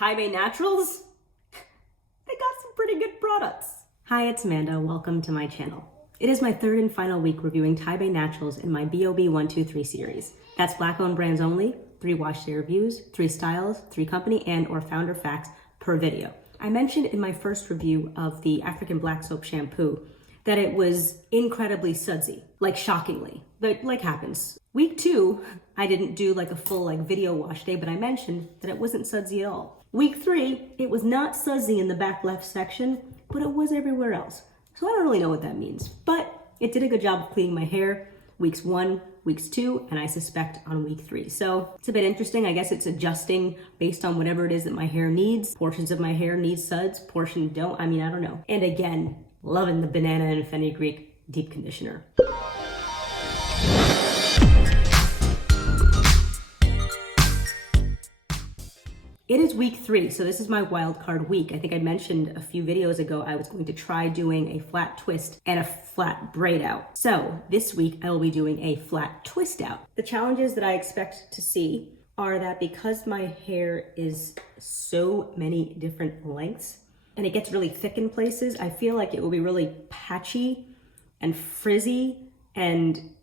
Tiba Naturals? They got some pretty good products. Hi, it's Amanda. Welcome to my channel. It is my third and final week reviewing Tiba Naturals in my BoB123 series. That's Black-owned brands only, 3 wash day reviews, 3 styles, 3 company and or founder facts per video. I mentioned in my first review of the African black soap shampoo that it was incredibly sudsy, like shockingly, but like happens. Week 2, I didn't do like a full video wash day, but I mentioned that it wasn't sudsy at all. Week 3, it was not sudsy in the back left section, but it was everywhere else. So I don't really know what that means, but it did a good job of cleaning my hair weeks 1, weeks 2, and I suspect on week 3. So it's a bit interesting. I guess it's adjusting based on whatever it is that my hair needs. Portions of my hair need suds, portions don't. I mean, I don't know. And again, loving the banana and fenugreek deep conditioner. It is week 3, so this is my wild card week. I think I mentioned a few videos ago I was going to try doing a flat twist and a flat braid out. So this week I will be doing a flat twist out. The challenges that I expect to see are that because my hair is so many different lengths and it gets really thick in places, I feel like it will be really patchy and frizzy and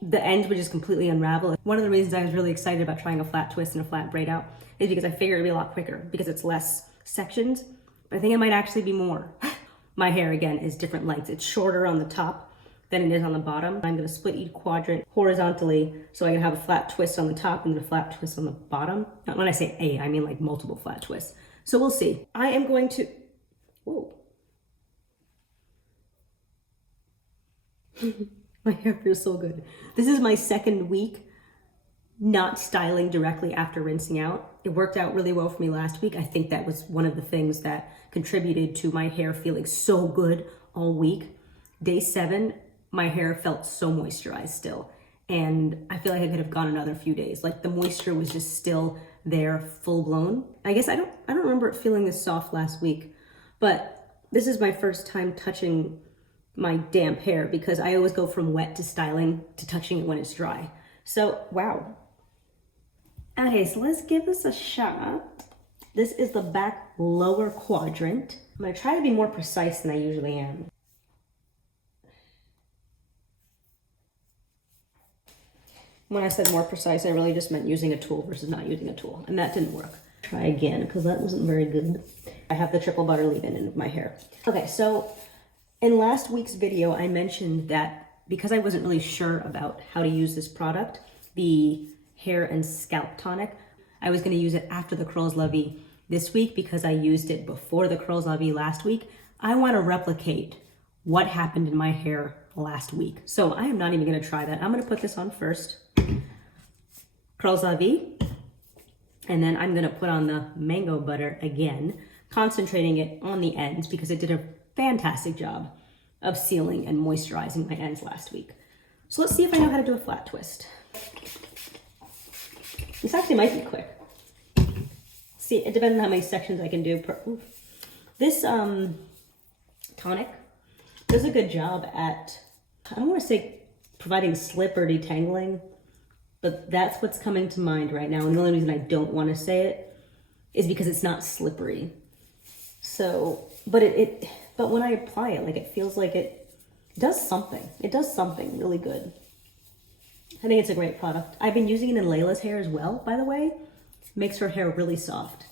the ends would just completely unravel. One of the reasons I was really excited about trying a flat twist and a flat braid out is because I figured it'd be a lot quicker because it's less sections, but I think it might actually be more. My hair, again, is different lengths. It's shorter on the top than it is on the bottom. I'm gonna split each quadrant horizontally so I can have a flat twist on the top and then a flat twist on the bottom. Not when I say a, I mean like multiple flat twists. So we'll see. I am going to, whoa. My hair feels so good. This is my second week not styling directly after rinsing out. It worked out really well for me last week. I think that was one of the things that contributed to my hair feeling so good all week. Day 7, my hair felt so moisturized still. And I feel like I could have gone another few days. Like the moisture was just still there, full blown. I guess I don't remember it feeling this soft last week, but this is my first time touching my damp hair because I always go from wet to styling to touching it when it's dry. So, wow. Okay, so let's give this a shot. This is the back lower quadrant. I'm gonna try to be more precise than I usually am. When I said more precise, I really just meant using a tool versus not using a tool, and that didn't work. Try again, because that wasn't very good. I have the triple butter leave-in in my hair. Okay, so in last week's video, I mentioned that because I wasn't really sure about how to use this product, the hair and scalp tonic, I was gonna use it after the Curls La Vie this week because I used it before the Curls La Vie last week. I wanna replicate what happened in my hair last week. So I am not even gonna try that. I'm gonna put this on first, Curls La Vie, and then I'm gonna put on the mango butter again, concentrating it on the ends because it did a fantastic job of sealing and moisturizing my ends last week. So let's see if I know how to do a flat twist. This actually might be quick. See, it depends on how many sections I can do per, oof. This tonic does a good job at, I don't want to say providing slip or detangling, but that's what's coming to mind right now. And the only reason I don't want to say it is because it's not slippery. So, but but when I apply it, like it feels like it does something. It does something really good. I think it's a great product. I've been using it in Layla's hair as well, by the way. Makes her hair really soft.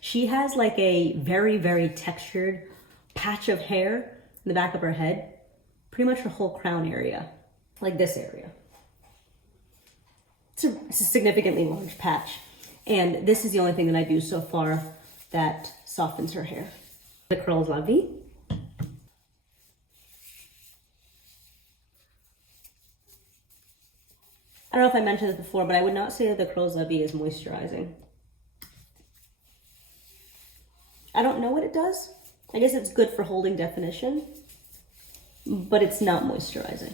She has like a very, very textured patch of hair in the back of her head. Pretty much her whole crown area, like this area. It's a significantly large patch. And this is the only thing that I've used so far that softens her hair. The Curls La Vie. I don't know if I mentioned this before, but I would not say that the Curls La Vie is moisturizing. I don't know what it does. I guess it's good for holding definition, but it's not moisturizing.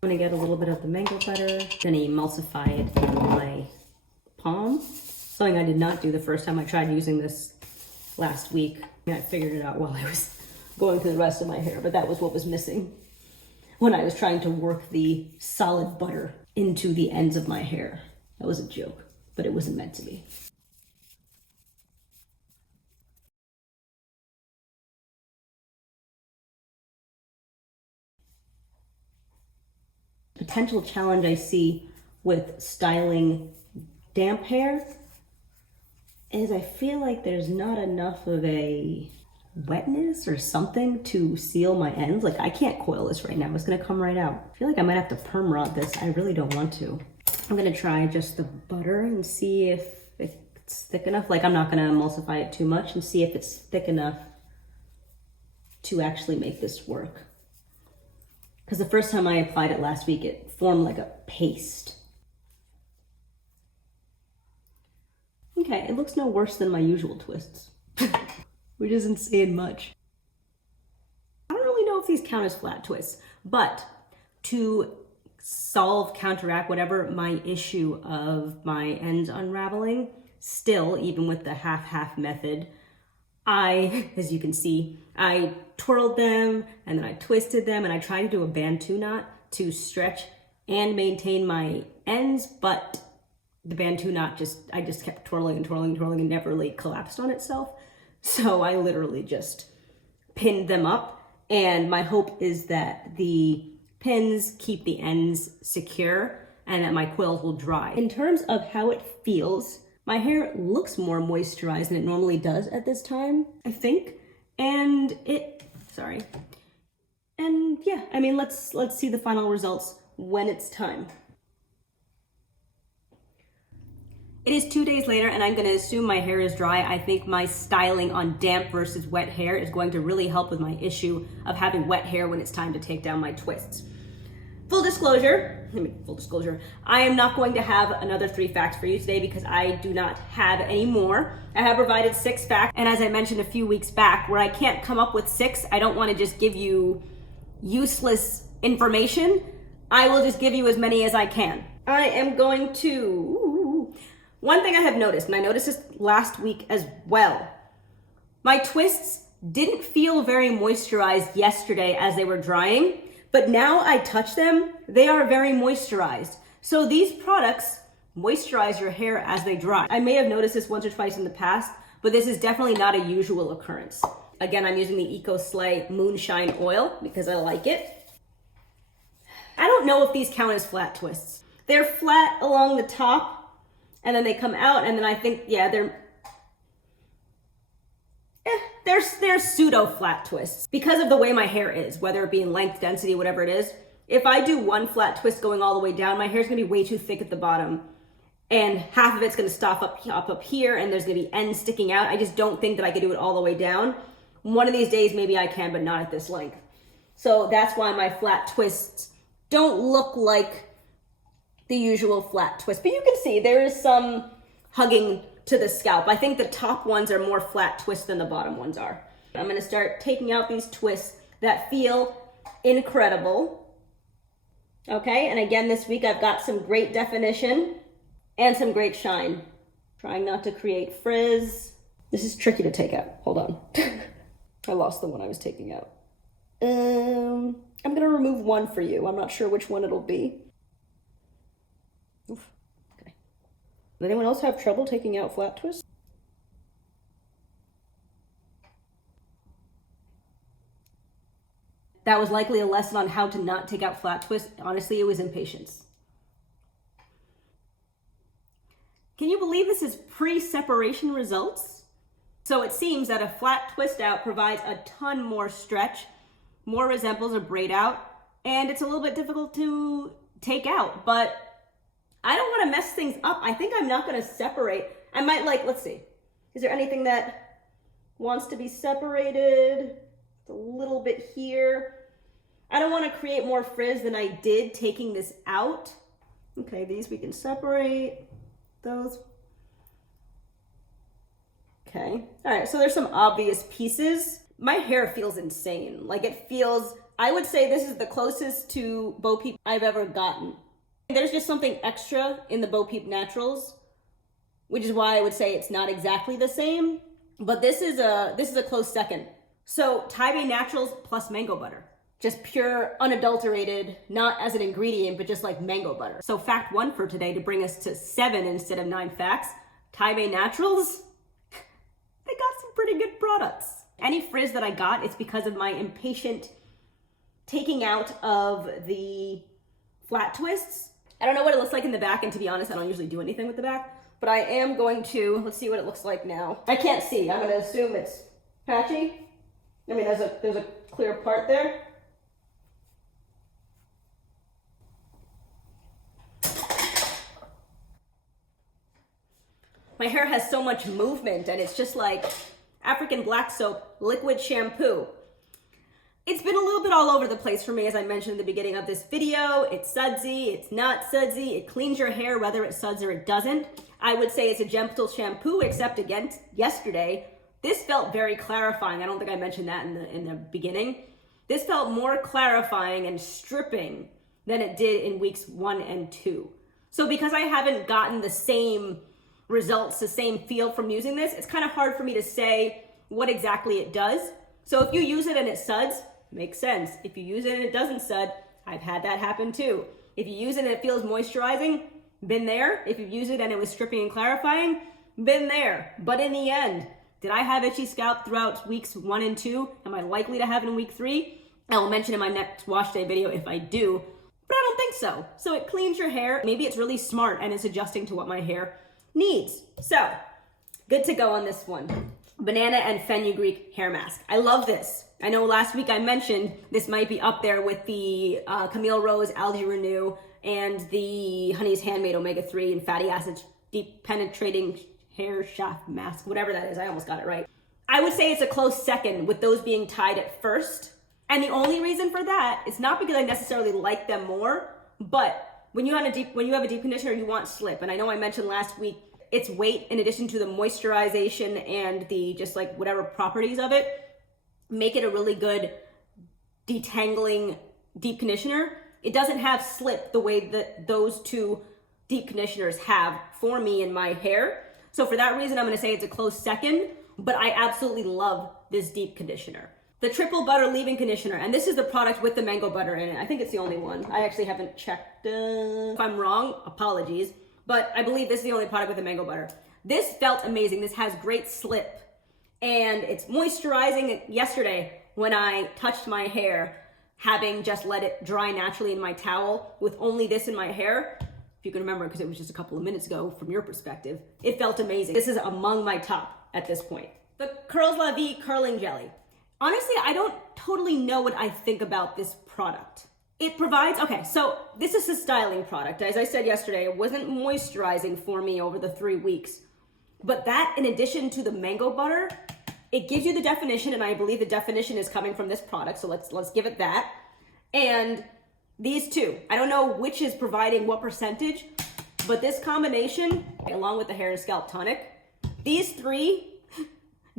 I'm gonna get a little bit of the mango butter, then emulsify it in my palm. Something I did not do the first time I tried using this last week. I figured it out while I was going through the rest of my hair, but that was what was missing when I was trying to work the solid butter into the ends of my hair. That was a joke. but it wasn't meant to be. Potential challenge I see with styling damp hair is I feel like there's not enough of a wetness or something to seal my ends. Like I can't coil this right now, it's gonna come right out. I feel like I might have to perm rod this. I really don't want to. I'm gonna try just the butter and see if it's thick enough. Like I'm not gonna emulsify it too much, and see if it's thick enough to actually make this work. Because the first time I applied it last week, it formed like a paste. Okay, it looks no worse than my usual twists, which isn't saying much. I don't really know if these count as flat twists, but to counteract whatever my issue of my ends unraveling, still, even with the half-half method, as you can see, I twirled them and then I twisted them and I tried to do a Bantu knot to stretch and maintain my ends, but the Bantu knot I just kept twirling and twirling and twirling and never really collapsed on itself. So I literally just pinned them up, and my hope is that the pins keep the ends secure and that my coils will dry. In terms of how it feels, my hair looks more moisturized than it normally does at this time, I think. And yeah, I mean, let's see the final results when it's time. It is 2 days later, and I'm gonna assume my hair is dry. I think my styling on damp versus wet hair is going to really help with my issue of having wet hair when it's time to take down my twists. Full disclosure, I am not going to have another 3 facts for you today because I do not have any more. I have provided 6 facts, and as I mentioned a few weeks back, where I can't come up with 6, I don't want to just give you useless information. I will just give you as many as I can. I am going to... One thing I have noticed, and I noticed this last week as well, my twists didn't feel very moisturized yesterday as they were drying, but now I touch them, they are very moisturized. So these products moisturize your hair as they dry. I may have noticed this once or twice in the past, but this is definitely not a usual occurrence. Again, I'm using the Eco Slay Moonshine Oil because I like it. I don't know if these count as flat twists. They're flat along the top, and then they come out, and then I think, yeah, they're pseudo flat twists because of the way my hair is, whether it be in length, density, whatever it is. If I do one flat twist going all the way down, my hair's gonna be way too thick at the bottom, and half of it's gonna stop up here, and there's gonna be ends sticking out. I just don't think that I could do it all the way down. One of these days, maybe I can, but not at this length. So that's why my flat twists don't look like the usual flat twist, but you can see there is some hugging to the scalp. I think the top ones are more flat twist than the bottom ones are. I'm gonna start taking out these twists that feel incredible. Okay, and again this week I've got some great definition and some great shine. Trying not to create frizz. This is tricky to take out, hold on. I lost the one I was taking out. I'm gonna remove one for you. I'm not sure which one it'll be. Oof. Okay. Does anyone else have trouble taking out flat twists? That was likely a lesson on how to not take out flat twists. Honestly, it was impatience. Can you believe this is pre-separation results? So it seems that a flat twist out provides a ton more stretch, more resembles a braid out, and it's a little bit difficult to take out, but I don't want to mess things up. I think I'm not going to separate. I might let's see. Is there anything that wants to be separated? It's a little bit here. I don't want to create more frizz than I did taking this out. Okay, these we can separate. Those. Okay. All right, so there's some obvious pieces. My hair feels insane. Like it feels, I would say this is the closest to Beau Peep I've ever gotten. There's just something extra in the Beau Peep Naturals, which is why I would say it's not exactly the same, but this is a close second. So Tiba Naturals plus mango butter. Just pure, unadulterated, not as an ingredient, but just like mango butter. So fact 1 for today, to bring us to 7 instead of 9 facts, Tiba Naturals, they got some pretty good products. Any frizz that I got, it's because of my impatient taking out of the flat twists. I don't know what it looks like in the back, and to be honest, I don't usually do anything with the back, but I am going to, let's see what it looks like now. I can't see, I'm gonna assume it's patchy. I mean, there's a clear part there. My hair has so much movement, and it's just like African black soap, liquid shampoo. It's been a little bit all over the place for me, as I mentioned in the beginning of this video. It's sudsy, it's not sudsy, it cleans your hair whether it suds or it doesn't. I would say it's a gentle shampoo, except again, yesterday, this felt very clarifying. I don't think I mentioned that in the beginning. This felt more clarifying and stripping than it did in weeks 1 and 2. So because I haven't gotten the same results, the same feel from using this, it's kind of hard for me to say what exactly it does. So if you use it and it suds, makes sense. If you use it and it doesn't sud, I've had that happen too. If you use it and it feels moisturizing, been there. If you use it and it was stripping and clarifying, been there. But in the end, did I have itchy scalp throughout weeks 1 and 2? Am I likely to have it in week 3? I will mention in my next wash day video if I do, but I don't think so. So it cleans your hair. Maybe it's really smart and it's adjusting to what my hair needs. So good to go on this one. Banana and Fenugreek hair mask. I love this. I know last week I mentioned this might be up there with the Camille Rose Algae Renew and the Honey's Handmade Omega-3 and fatty acids deep penetrating hair shaft mask, whatever that is. I almost got it right. I would say it's a close second with those being tied at first. And the only reason for that is not because I necessarily like them more, but when you have a deep conditioner, you want slip. And I know I mentioned last week its weight, in addition to the moisturization and the just like whatever properties of it, make it a really good detangling deep conditioner. It doesn't have slip the way that those two deep conditioners have for me in my hair. So for that reason, I'm gonna say it's a close second, but I absolutely love this deep conditioner. The Triple Butter Leave-In Conditioner, and this is the product with the mango butter in it. I think it's the only one. I actually haven't checked. If I'm wrong, apologies. But I believe this is the only product with the mango butter. This felt amazing. This has great slip. And it's moisturizing. Yesterday, when I touched my hair, having just let it dry naturally in my towel with only this in my hair, if you can remember, because it was just a couple of minutes ago from your perspective, it felt amazing. This is among my top at this point. The Curls La Vie Curling Jelly. Honestly, I don't totally know what I think about this product. It provides, okay, so this is a styling product. As I said yesterday, it wasn't moisturizing for me over the 3 weeks. But that, in addition to the mango butter, it gives you the definition, and I believe the definition is coming from this product, so let's give it that. And these two, I don't know which is providing what percentage, but this combination, along with the hair and scalp tonic, these 3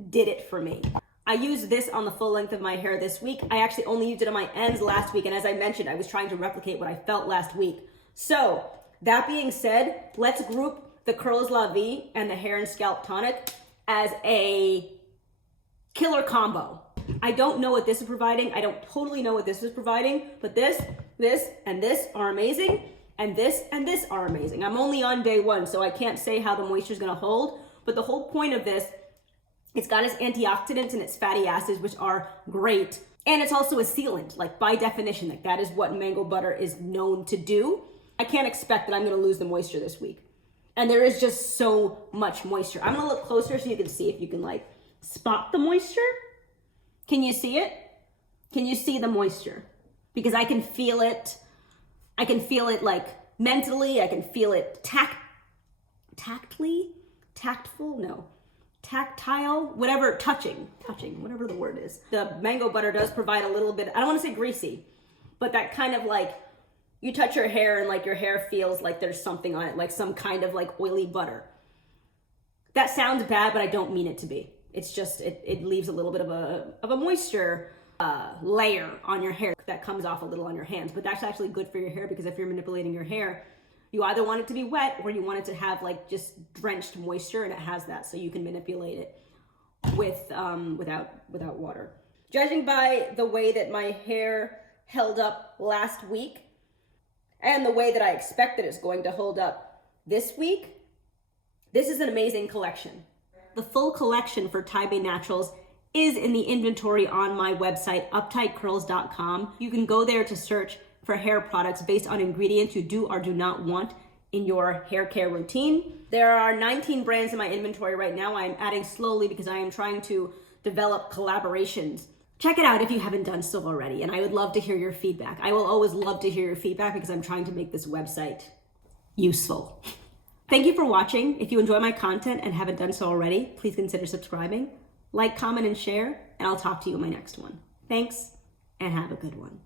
did it for me. I used this on the full length of my hair this week. I actually only used it on my ends last week. And as I mentioned, I was trying to replicate what I felt last week. So that being said, let's group the Curls La Vie and the hair and scalp tonic as a killer combo. I don't know what this is providing. I don't totally know what this is providing, but this, and this are amazing. And this are amazing. I'm only on day 1, so I can't say how the moisture is gonna hold, but the whole point of this, it's got its antioxidants and its fatty acids, which are great. And it's also a sealant, like by definition, like that is what mango butter is known to do. I can't expect that I'm gonna lose the moisture this week. And there is just so much moisture. I'm gonna look closer so you can see if you can like spot the moisture. Can you see it? Can you see the moisture? Because I can feel it. I can feel it like mentally. I can feel it tactile, whatever, touching, whatever the word is. The mango butter does provide a little bit, I don't want to say greasy, but that kind of like, you touch your hair and like your hair feels like there's something on it, like some kind of like oily butter. That sounds bad, but I don't mean it to be. It's just, it leaves a little bit of a moisture layer on your hair that comes off a little on your hands, but that's actually good for your hair because if you're manipulating your hair, you either want it to be wet or you want it to have like just drenched moisture, and it has that, so you can manipulate it with without water. Judging by the way that my hair held up last week and the way that I expect that it's going to hold up this week, this is an amazing collection. The full collection for Tiba Naturals is in the inventory on my website, uptightcurls.com. You can go there to search for hair products based on ingredients you do or do not want in your hair care routine. There are 19 brands in my inventory right now. I'm adding slowly because I am trying to develop collaborations. Check it out if you haven't done so already, and I would love to hear your feedback. I will always love to hear your feedback because I'm trying to make this website useful. Thank you for watching. If you enjoy my content and haven't done so already, please consider subscribing. Like, comment, and share, and I'll talk to you in my next one. Thanks, and have a good one.